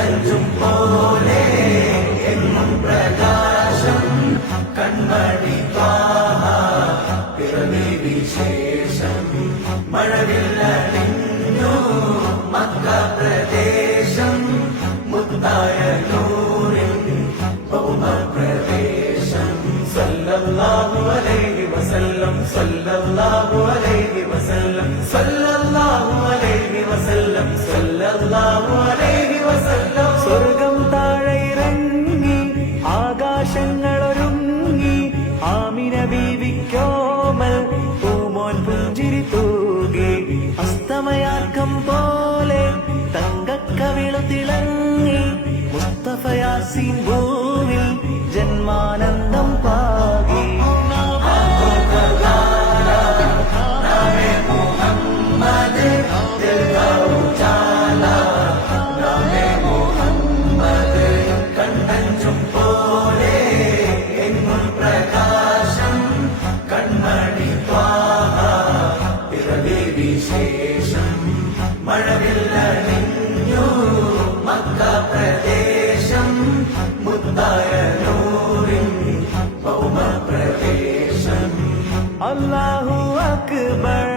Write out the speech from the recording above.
കണ്ണഞ്ചും പോലെ എന്നും പ്രകാശം കൺമണി പിറവി വിശേഷം മഴവില്ലണിഞ്ഞു മക്ക പ്രദേശം മുത്തായ നൂറിൻ ഭൗമപ്രദേശം സല്ലല്ലാഹു അലൈഹി വസല്ലം സല്ലല്ലാഹു അലൈഹി വസല്ലം സല്ലല്ലാഹു അലൈഹി വസല്ലം സല്ലല്ലാഹു അസ്തമയാക്കം പോലെ തങ്കക്കവിളു തിളങ്ങി മുസ്തഫയാസിൻ ഭൂമി ജന്മാനന്ദം പാകി. മഴവില്ലണിഞ്ഞു മക്ക പ്രദേശം മുത്തായ നൂറിൻ അല്ലാഹു അക്ബർ.